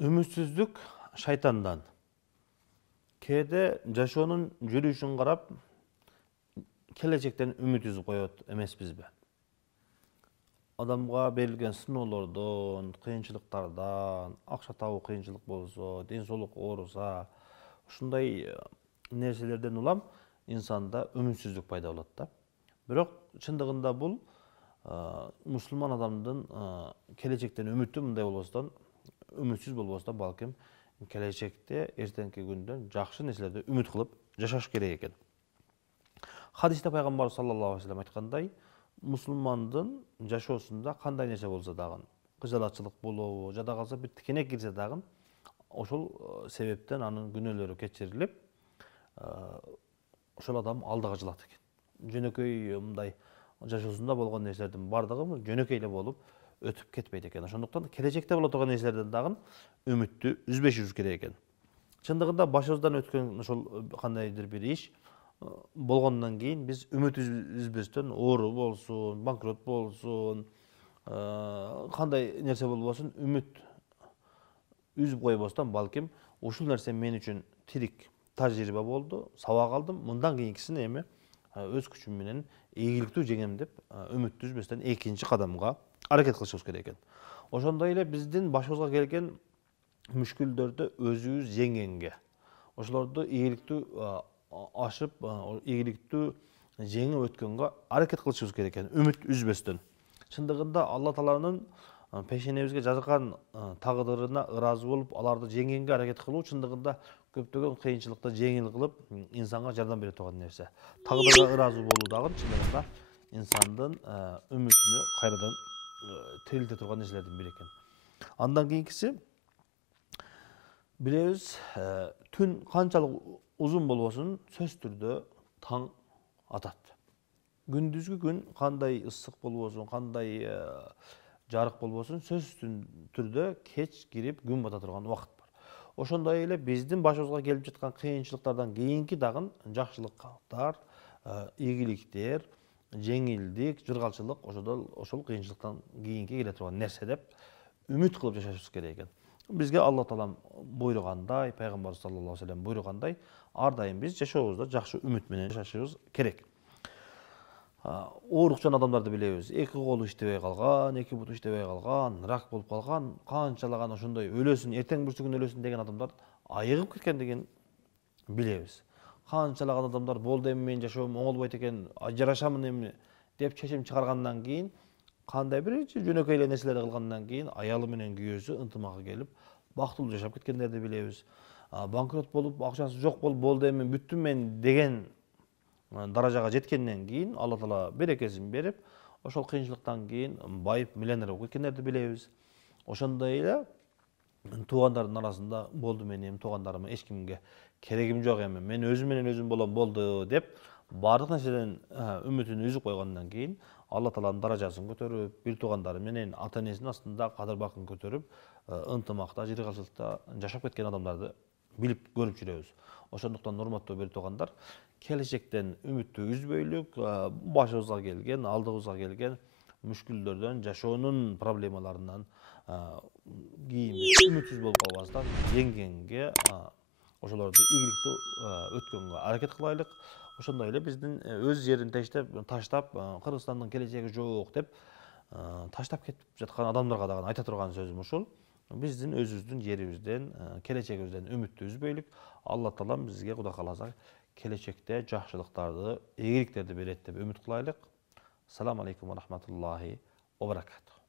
Ümitsizlik şaytandan. Kede жашоонун жүрүшүн карап, келечектен үмүт үзүп коет эмеспизби? Адамга берилген сыноолордон, кыйынчылыктардан, акча табуу кыйынчылык болсо, ден соолук ооруса, ушундай нерселерден улам инсанда үмүтсүздүк пайда болот да. Бирок чындыгында бул мусулман адамдын келечектен үмүтү мындай болбостон, үмүтсүз болбостон балким келечекте эртеңки күндөн жакшы нерселерди үмүт кылып жашаш керек экен. Хадисте пайгамбар саллаллаху алейхи вассалам айткандай, мусулмандын жашоосунда кандай нерсе болсо дагы, кыжалатчылык болобу, жада калса бир тикенек кирсе дагы, ошол себептен анын күнөөлөрү кечирилип, ошол адам алдыга жылат экен. Жөнөкөй мындай жашоосунда болгон нерселердин бардыгы жөнөкөй эле болуп өтүп кетпейт экен. Ошондуктан келечекте боло турган нерселерден дагы үмүттү үзбөшүбүз керек экен. Чындыгында башыбыздан өткөн ошол кандайдыр бир иш болгондон кийин биз үмүт үзбөстөн, оору болсун, банкрот болсун, кандай нерсе болбосун, үмүт үзүп койбостон балким ушул нерсе мен үчүн тирик тажрыйба болду, сабак алдым, мындан кийинкисин эми өз күчүм менен ийгиликтүү жеңем деп үмүттү үзбөстөн экинчи кадамга аракет кылышыбыз керек экен. Ошондой эле биздин башыбызга келген мүшкүлдөрдү өзүбүз жеңгенге, ошолорду ийгиликтүү ашып, ийгиликтүү жеңип өткөнгө аракет кылышыбыз керек экен, үмүт үзбөстөн. Чындыгында Алла Тааланын пешенебизге жазган тагдырына ыраазы болуп, аларды жеңгенге аракет кылуу чындыгында көптөгөн кыйынчылыкты жеңил кылып, инсанга жардам бере турган нерсе. Тагдырга ыраазы болуу дагы чындыгында инсандын үмүтүнү кайрадан тирилте турган нерселердин бири экен. Андан кийинкиси билебиз, түн канчалык узун болбосун, сөзсүз түрдө таң атат. Күндүзгү күн кандай ысык болбосун, кандай жарык болбосун, сөзсүз түрдө кеч кирип күн бата турган убакыт бар. Ошондой эле биздин башыбызга келип жаткан кыйынчылыктардан кийинки дагы жакшылыктар, ийгиликтер, жеңилдик, жыргалчылык ошол кыйынчылыктан кийинки келе турган нерсе деп үмүт кылып жашашыбыз керек экен. Бизге Алла Таалам буйругандай, пайгамбар саллаллаху алейхи вассалам буйругандай, ар дайым биз жашообузда жакшы үмүт менен жашашыбыз керек. Оорукчан адамдарды билебиз. Эки колу иштебей калган, эки буту иштебей калган, рак болуп калган, канчалаган ошондой өлөсүн, эртең бүрсү күн өлөсүн деген адамдар айыгып кеткендигин билебиз. Канчалаган адамдар болду эми менин жашоом оңолбойт экен, ажырашамын эми деп чечим чыгаргандан кийин, кандай бир жөнөкөй эле нерселерди кылгандан кийин аялы менен күйөөсү ынтымагы келип, бактылуу жашап кеткендерди билебиз. Банкрот болуп, акчасы жок болуп, болду эми бүттүм мен деген даражага жеткенден кийин Алла Таала берекесин берип, ошол кыйынчылыктан кийин байып, миллионер болуп кеткендерди билебиз. Ошондой эле туугандардын арасында болду мен эми туугандарыма эч кимге керегим жок эми, мен өзүм менен өзүм болом болду деп баардык нерседен үмүтүн үзүп койгондон кийин Алла Тааланын даражасын көтөрүп, бир туугандары менен ата энесинин астында кадыр бакын көтөрүп, ынтымакта, жыргалчылыкта жашап кеткен адамдарды билип көрүп жүрөбүз. Ошондуктан урматтуу бир туугандар, келечектен үмүттү үзбөйлүк, башыбызга келген, алдыбызга келген мүшкүлдөрдөн, жашоонун проблемаларынан кийин үмүтсүз болуп калбастан жеңгенге, ошолорду ийгиликтүү өткөнгө аракет кылайлык. Ошондой эле биздин өз жерин таштап, Кыргызстандын келечеги жок деп таштап кетип жаткан адамдарга дагы айта турган сөзүм ушул. Биздин өзүбүздүн жерибизден, келечегибизден үмүттү үзбөйлүк. Алла Таалам бизге Кудай кааласа келечекте жакшылыктарды, ийгиликтерди берет деп үмүт кылайлык. Ассаламу алейкум ва рахматуллахи ва баракатух.